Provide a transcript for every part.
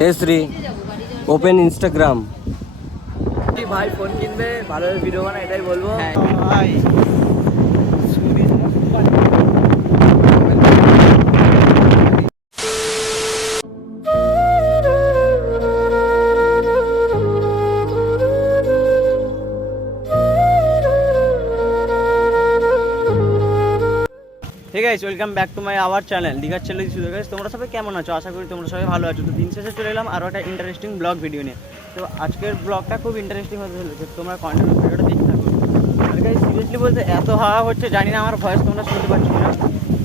হে Shri open Instagram. ভাই phone কিনবে ভালো ভিডিও বানা এটাই বলব। ভাই আছে welcome back to my our channel দীঘার চ্যানেল শুধু গাইস তোমরা সবাই কেমন আছো? আশা করি তোমরা সবাই ভালো আছো। তো দিন শেষে চলে এলাম আরও একটা ইন্টারেস্টিং ব্লগ ভিডিও নিয়ে। তো আজকের ব্লগটা খুব ইন্টারেস্টিং হতে চলেছে। তোমরা কন্টিনিউ ভিডিওটা দেখতে থাকো। আর গাইস সিরিয়াসলি বলতে এত হাওয়া হচ্ছে, জানি না আমার ভয়েস তোমরা শুনতে পাচ্ছ না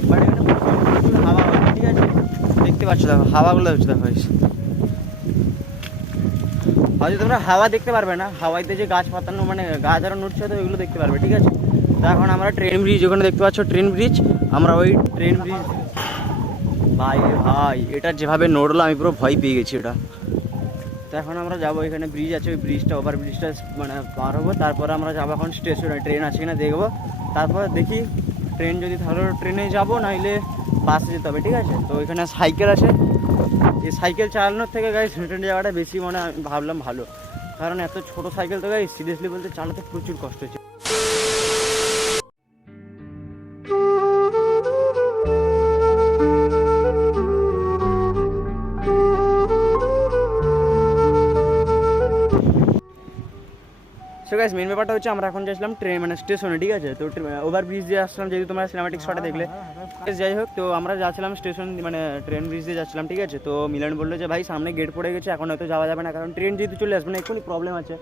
বাট এখানে প্রচুর হাওয়া হচ্ছে, ঠিক আছে? দেখতে পাচ্ছ, দেখো, হাওয়াগুলো হচ্ছে, দেখো হয়তো তোমরা হাওয়া দেখতে পারবে না। হাওয়াইতে যে গাছ পাতানো মানে গাছ আরও নড়ছে তো ওইগুলো দেখতে পারবে, ঠিক আছে? তো এখন আমরা ট্রেন ব্রিজ ওখানে দেখতে পাচ্ছ ট্রেন ব্রিজ আমরা ওই ট্রেন ব্রিজ ভাই ভাই, এটা যেভাবে নড়লো, আমি পুরো ভয় পেয়ে গেছি ওটা। তো এখন আমরা যাব, এখানে ব্রিজ আছে, ওই ব্রিজটা ওভার ব্রিজটা মানে পার হব। তারপরে আমরা যাব এখন স্টেশনে ট্রেন আছে কিনা দেখব। তারপর দেখি ট্রেন যদি তাহলে ট্রেনে যাব নাইলে বাসে যেতে হবে, ঠিক আছে? তো এখানে সাইকেল আছে। এই সাইকেল চালানোর থেকে গাড়ি হেঁটে যাওয়াটা বেশি মানে আমি ভাবলাম ভালো। কারণ এত ছোট সাইকেল তো গাড়ি সিরিয়াসলি বলতে চালাতে প্রচুর কষ্ট হচ্ছে। গাইস মেন ব্যাপারটা হচ্ছে আমরা এখন যাচ্ছিলাম ট্রেন মানে স্টেশনে ঠিক আছে? তো ওভার ব্রিজ দিয়ে আসলাম যেহেতু তোমরা সিনেমাটিক শটে দেখলে। Guys, যাই হোক তো আমরা যাচ্ছিলাম স্টেশন মানে ট্রেন ব্রিজ দিয়ে যাচ্ছিলাম ঠিক আছে? তো মিলন বলল যে ভাই সামনে গেট পড়ে গেছে এখন হয়তো যাওয়া যাবে না কারণ ট্রেন যেহেতু চলে আসবে না এক্ষুনি প্রবলেম আছে।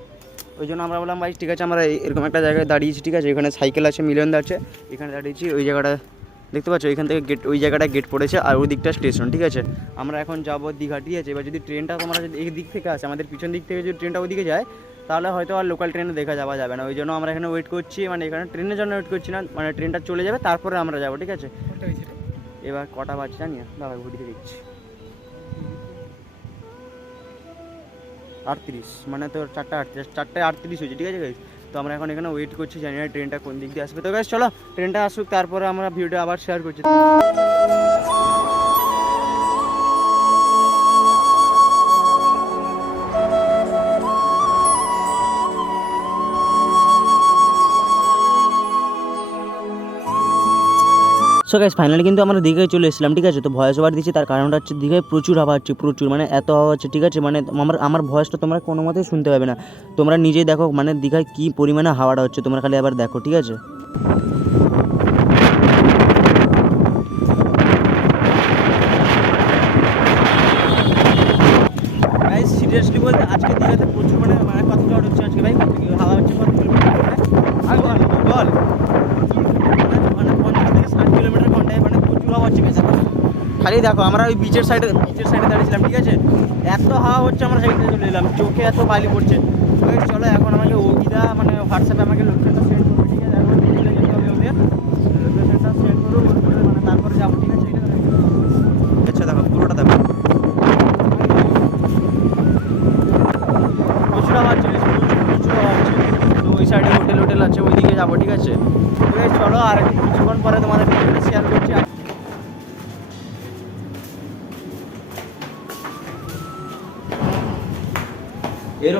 ওই জন্য আমরা বললাম ভাই ঠিক আছে আমরা এরকম একটা জায়গায় দাঁড়িয়েছি ঠিক আছে? এখানে সাইকেল আছে মিলন আছে এখানে দাঁড়িয়েছি ওই জায়গাটা দেখতে পাচ্ছ এখান থেকে গেট ওই জায়গাটা গেট পড়েছে আর ওই দিকটা স্টেশন ঠিক আছে? আমরা এখন যাব দীঘা ঠিক আছে? এবার যদি ট্রেনটা তোমরা যদি এই দিক থেকে আসে আমাদের পিছন দিক থেকে যদি ট্রেনটা ওইদিকে যায় তাহলে হয়তো আর লোকাল ট্রেনে দেখা যাওয়া যাবে না। ওই জন্য আমরা এখানে ওয়েট করছি মানে এখানে ট্রেনের জন্য ওয়েট করছি না মানে ট্রেনটা চলে যাবে তারপরে আমরা যাব ঠিক আছে? এবার কটা বাজে জানি দাদা ঘুরিতে দেখছি। আটত্রিশ মানে তোর চারটে আটত্রিশ চারটে আটত্রিশ হয়েছে ঠিক আছে আমরা এখন এখানে ওয়েট করছি, জানি না ট্রেনটা কোন দিক দিয়ে আসবে। তো গাছ চলো ট্রেনটা আসুক, তারপরে আমরা ভিডিও আবার শেয়ার করছি। সো গাইজ ফাইনালি কিন্তু আমরা দীঘায় চলে এসেছিলাম, ঠিক আছে? তো ভয়েস ওভার দিচ্ছি, তার কারণটা হচ্ছে দীঘায় প্রচুর হাওয়া হচ্ছে, প্রচুর মানে এত হাওয়া হচ্ছে, ঠিক আছে? মানে আমার আমার ভয়েসটা তোমরা কোনো মতেই শুনতে পাবে না। তোমরা নিজেই দেখো মানে দীঘায় কী পরিমাণে হাওয়াটা হচ্ছে, তোমরা খালি আবার দেখো, ঠিক আছে ভাই সিরিয়াসলি বলতে আজকে দীঘাতে প্রচুর মানে মানে কত ঝড় হচ্ছে আজকে ভাই কত কি হাওয়া হচ্ছে কত কিলোমিটার আর বল বল মানে পঞ্চাশ থেকে ষাট কিলোমিটার ঘন্টায় মানে প্রচুর হাওয়া হচ্ছে বেশি খালি দেখো আমরা ওই বিচের সাইডে বিচের সাইডে দাঁড়িয়েছিলাম ঠিক আছে? এত হাওয়া হচ্ছে আমরা সাইডে চলে এলাম চোখে এত বালি পড়ছে। চলো এখন আমাকে অভিদা মানে হোয়াটসঅ্যাপে আমাকে লোকেশনটা সেন্ড করবে ঠিক আছে? এখন ডিটেলে যেতে হবে ওদের লোকেশনটা সেন্ড করব মানে তারপরে যাব ঠিক আছে? আচ্ছা দেখো পুরোটা দেখো। প্রচুর হাওয়া হচ্ছে প্রচুর তো ওই সাইডে হোটেল হোটেল আছে ওইদিকে যাব ঠিক আছে? চলো আর কিছুক্ষণ পরে তোমাদের শেয়ার করছি। এর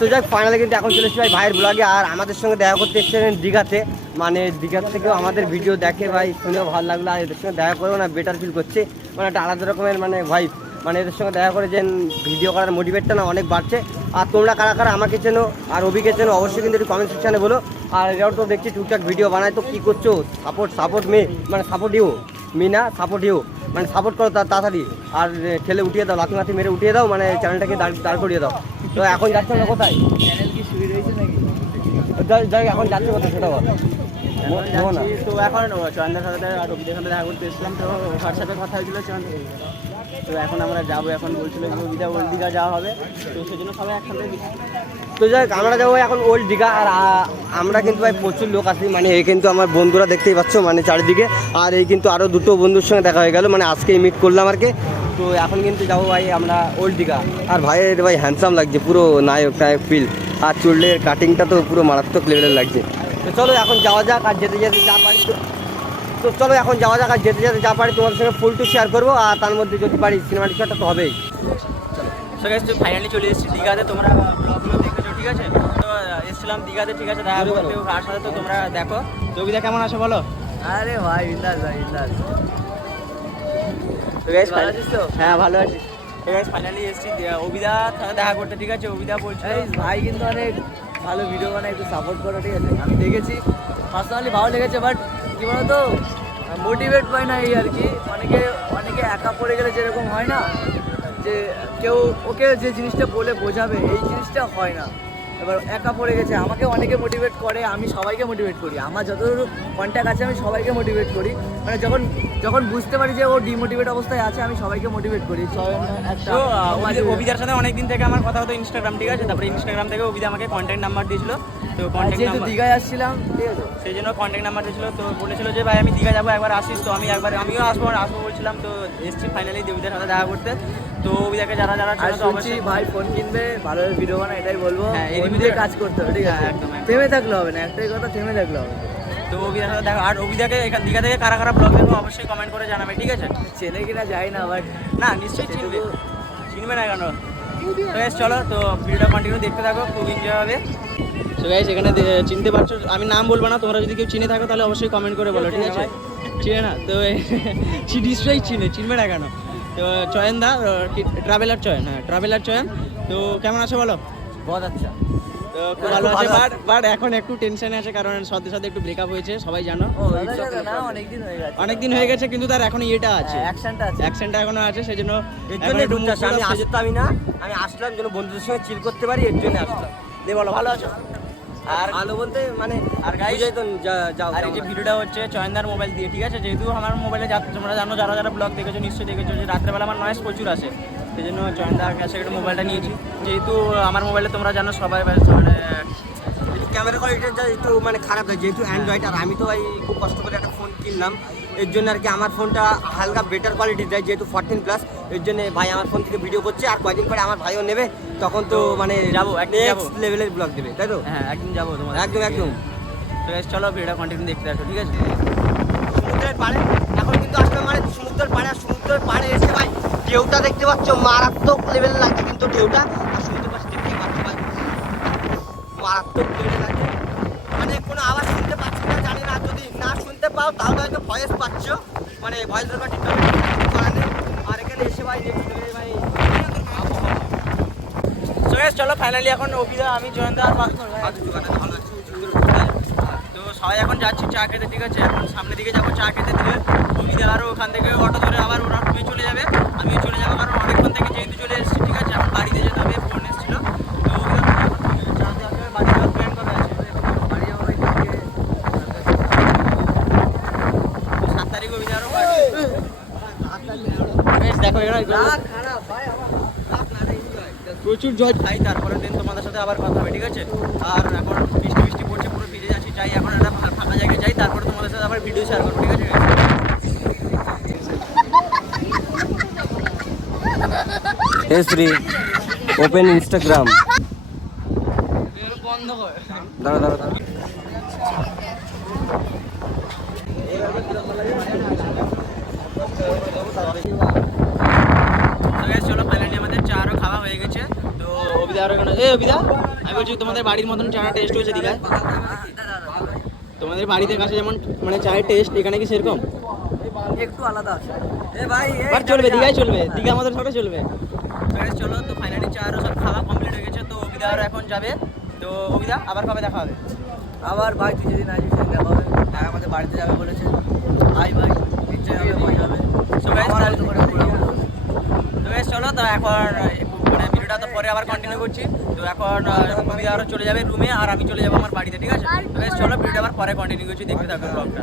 তো যাক ফাইনালে কিন্তু এখন চলে ভাই ভাইয়ের ব্লগে আর আমাদের সঙ্গে দেখা করতে এসেছিলেন দীঘাতে। মানে দীঘার থেকেও আমাদের ভিডিও দেখে ভাই, শুনেও ভালো লাগল। আর এদের সঙ্গে দেখা করেও না বেটার ফিল করছে। মানে একটা আলাদা রকমের মানে ভাই মানে এদের সঙ্গে দেখা করে যে ভিডিও করার মোটিভেটটা না অনেক বাড়ছে। আর তোমরা কারা কারা আমাকে চেনো আর অভিকে চেনো, অবশ্যই কিন্তু একটু কমেন্ট সেকশানে বলো। আর এরাও তো দেখছি, টুকটাক ভিডিও বানায়। তো কী করছ? সাপোর্ট সাপোর্ট মে মানে সাপোর্ট ইউ মিনা সাপোর্ট ইউ মানে সাপোর্ট করো তাড়াতাড়ি। আর খেলে উঠিয়ে দাও লাথি মাথি মেরে উঠিয়ে দাও মানে চ্যানেলটাকে দাঁড় দাঁড় করিয়ে দাও। তো এখন যাচ্ছে না কোথায়? চ্যানেল কি শুরু হয়েছে নাকি যাই- এখন যাচ্ছে কোথায় সেটা বল। তো এখন চয়নদার সাথে আর অভিদের সাথে দেখা করতে এসেছিলাম তো হোয়াটসঅ্যাপে কথা হয়েছিল তো এখন আমরা যাব এখন বলছিল যে অভিদা দীঘা যাওয়া হবে তো সেই জন্য সবাই একসাথে তো যাই আমরা যাব এখন ওল্ড দীঘা আর আমরা কিন্তু ভাই প্রচুর লোক আসি। মানে এই কিন্তু আমার বন্ধুরা দেখতেই পাচ্ছ মানে চারিদিকে। আর এই কিন্তু আরও দুটো বন্ধুর সঙ্গে দেখা হয়ে গেল মানে আজকেই মিট করলাম আর কি। তো এখন কিন্তু যাব ভাই আমরা ওল্ড দীঘা। আর ভাইয়ের ভাই হ্যান্ডসাম লাগছে, পুরো নায়ক নায়ক ফিল আর চুলের কাটিংটা তো পুরো মারাত্মক লেভেলের লাগছে। তো চলো এখন যাওয়া যাক আর যেতে যেতে যা পারি তো চলো এখন যাওয়া যাক আর যেতে যেতে যা পারি তোমাদের সঙ্গে ফুল টু শেয়ার করব। আর তার মধ্যে যদি পারি সিনেমাটিক শটটা তো হবেই। ফাইনালি চলে এসেছি দীঘাতে। তোমরা ঠিক আছে? তো এসেছিলাম দীঘাতে ঠিক আছে? দেখা করতে আর সাথে তো তোমরা দেখো। জবিদা কেমন আছে বলো? আরে ভাই বিন্দাস ভাই বিন্দাস? হ্যাঁ ভালো আছি। ফাইনালি এসেছি দে- দেখা করতে ঠিক আছে? অবিদা বলছিল। ভাই কিন্তু অনেক ভালো ভিডিও বানায় একটু সাপোর্ট করো ঠিক আছে? আমি দেখেছি। পার্সোনালি ভালো লেগেছে বাট কি বলতো? মোটিভেট পাই না এই আর কি। অনেকে অনেকে একা পড়ে গেলে যেরকম হয় না যে কেউ ওকে যে জিনিসটা বলে বোঝাবে এই জিনিসটা হয় না। এবার একা পড়ে গেছে আমাকে অনেকে মোটিভেট করে আমি সবাইকে মোটিভেট করি। আমার যতটুকু কন্ট্যাক্ট আছে আমি সবাইকে মোটিভেট করি। মানে যখন যখন বুঝতে পারি যে ও ডিমোটিভেট অবস্থায় আছে আমি সবাইকে মোটিভেট করি। অবিদার সাথে অনেকদিন থেকে আমার কথা হতো ইনস্টাগ্রাম ঠিক আছে? তারপরে ইনস্টাগ্রাম থেকে অবিদা আমাকে কন্ট্যাক্ট নাম্বার দিয়েছিল। তো কন্ট্যাক্ট যেহেতু নাম্বার দীঘায় আসছিলাম ঠিক আছে? সেই জন্য কন্ট্যাক্ট নাম্বার দিয়েছিল। তো বলেছিল যে ভাই আমি দীঘা যাব একবার আসিস তো? আমি একবার আমিও আসব আর আসব বলছিলাম। তো এসছি ফাইনালি দেবীদের সাথে দেখা করতে। তো অবিদাকে যারা যারা আর শুনছি অবশ্যই ভাই ফোন কিনবে ভালোভাবে ভিডিও বানা এটাই বলব। হ্যাঁ, এই দিয়ে কাজ করতে হবে ঠিক আছে? হ্যাঁ, একদম, একদম। থেমে থাকলে হবে না একটাই কথা থেমে থাকলে হবে তো অবিদার সাথে দেখা আর অবিদাকে এখান দীঘা থেকে কারা কারা ব্লগ দেখব অবশ্যই কমেন্ট করে জানাবে ঠিক আছে? চেনে কিনা যায় না বাট না নিশ্চয়ই চিনবে। চিনবে না কেন? তো চলো তো ভিডিওটা কন্টিনিউ দেখতে থাকো খুব এনজয় হবে। তো গাইস এখানে চিনতে পারছ আমি নাম বলব না তোমরা যদি কেউ চিনে থাকো তাহলে অবশ্যই কমেন্ট করে বলো ঠিক আছে? চিনে না তো চি- নিশ্চয়ই চিনে চিনবে না কেন? তো চয়ন দা ট্রাভেলার চয়ন হ্যাঁ ট্রাভেলার চয়ন। তো কেমন আছো বলো? বহুত আচ্ছা। তো খুব ভালো আছে বাট বাট এখন একটু টেনশনে আছে কারণ সাথে সাথে একটু ব্রেকআপ হয়েছে সবাই জানো। হয়ে অনেক দিন হয়ে গেছে কিন্তু তার এখন ইয়েটা আছে। অ্যাকশনটা আছে। অ্যাকশনটা এখনও আছে সেই জন্য এর এখন জন্য একটু ঘুরতে আসি। আমি আসতামই না। আমি আসলাম যেন বন্ধুদের সঙ্গে চিল করতে পারি এর জন্য আসলাম। বলো ভালো আছো? আর ভালো বলতে মানে আর বুঝেই তো যাও আর এই যে ভিডিওটা হচ্ছে চয়নদার মোবাইল দিয়ে ঠিক আছে? যেহেতু আমার মোবাইলে যা তোমরা জানো যারা যারা ব্লগ দেখেছ নিশ্চয়ই দেখেছ যে রাত্রেবেলা আমার নয়েস প্রচুর আসে। সেই জন্য চয়নদার কাছে একটা মোবাইলটা নিয়েছি। যেহেতু আমার মোবাইলে তোমরা জানো সবাই মানে ক্যামেরা কোয়ালিটিটা একটু মানে খারাপ হয় যেহেতু অ্যান্ড্রয়েড আর আমি তো ভাই খুব কষ্ট করে একটা ফোন কিনলাম। এর জন্য আর কি আমার ফোনটা হালকা বেটার কোয়ালিটি দেয় যেহেতু ফোরটিন প্লাস এর জন্য ভাই আমার ফোন থেকে ভিডিও করছে আর কয়েকদিন পরে আমার ভাইও নেবে তখন তো মানে যাব, নেক্সট লেভেলের ব্লগ দেবে তাই তো? হ্যাঁ একদিন যাব তোমার একদম একদম। তো চলো ভিডিওটা কন্টিনিউ দেখতে থাকো ঠিক আছে? সমুদ্রের পাড়ে এখন কিন্তু আসলে মানে সমুদ্রের পাড়ে আর সমুদ্রের পাড়ে এসে ভাই ঢেউটা দেখতে পাচ্ছ মারাত্মক লেভেলের লাগছে কিন্তু ঢেউটা আর সমুদ্রের পাশে দেখতে পাচ্ছ ভাই মারাত্মক লেভেলের লাগছে মানে কোনো আওয়াজ শুনতে পাচ্ছি না জানি না যদি না শুনতে তাও হয়তো ভয়েস পাচ্ছ। মানে ভয়েস দিতে হবে। আর এখানে এসে ভাই ভাই। চলো ফাইনালি এখন অভিদা আমি জয়ন্ত আর বাকি দোকানে ভালো আছে। তো সবাই এখন যাচ্ছি চা খেতে ঠিক আছে? এখন সামনের দিকে যাব চা খেতে দিলে অভিদা আরও ওখান থেকে অটো ধরে আবার ওরা রুমে চলে যাবে আমিও চলে যাব কারণ অনেকক্ষণ থেকে যেহেতু চলে এসেছি ঠিক আছে এখন বাড়িতে যেতে হবে ফোন এসেছিল তো অভিদা চা দেওয়া হবে, বাড়ি যাওয়ার প্ল্যান কবে আছে বাড়ি যাব ওই দিকে। তো সাত তারিখ অভিদা আরও বাড়ি বেশ, দেখো এরা খারাপ ভাই প্রচুর জল খাই তারপরে দিন তোমাদের সাথে আবার কথা হবে ঠিক আছে? আর এখন বৃষ্টি বৃষ্টি পড়ছে পুরো ভিজে যাচ্ছি চাই এখন একটা ফাঁকা জায়গায় যাই তারপরে তোমাদের সাথে আবার ভিডিও শেয়ার করব ঠিক আছে? ওপেন ইনস্টাগ্রাম বন্ধ কর। দাঁড়া দাঁড়া দাঁড়া। চলো ফাইনালি আমাদের চা খাওয়া হয়ে গেছে। তো অবিদা আরও এখানে এ অবিদা আমি বলছি তোমাদের বাড়ির মতন চাটা টেস্ট হয়েছে দীঘায়। তোমাদের বাড়িতে কাছে যেমন মানে চায়ের টেস্ট এখানে কি সেরকম? একটু আলাদা আছে। এ ভাই বাট চলবে দীঘায় চলবে দীঘা আমাদের সাথে চলবে। চলো তো ফাইনালি চা আরও সব খাওয়া কমপ্লিট হয়ে গেছে তো অবিদা আরও এখন যাবে। তো অবিদা আবার কবে দেখা হবে? আবার ভাই তুই যদি না আসিস দেখা হবে। আমাদের বাড়িতে যাবে বলেছে। ভাই ভাই নিশ্চয়ই হবে মজা হবে। So guys, আমার তাহলে- মতো করে ঘোরাবো। তো guys, চলো তো এখন মানে ভিডিওটা তো পরে আবার কন্টিনিউ করছি। তো এখন তুমি আরও চলে যাবে রুমে আর আমি চলে যাব আমার বাড়িতে ঠিক আছে? তো guys, চলো ভিডিওটা আবার পরে কন্টিনিউ করছি দেখতে থাকো ব্লগটা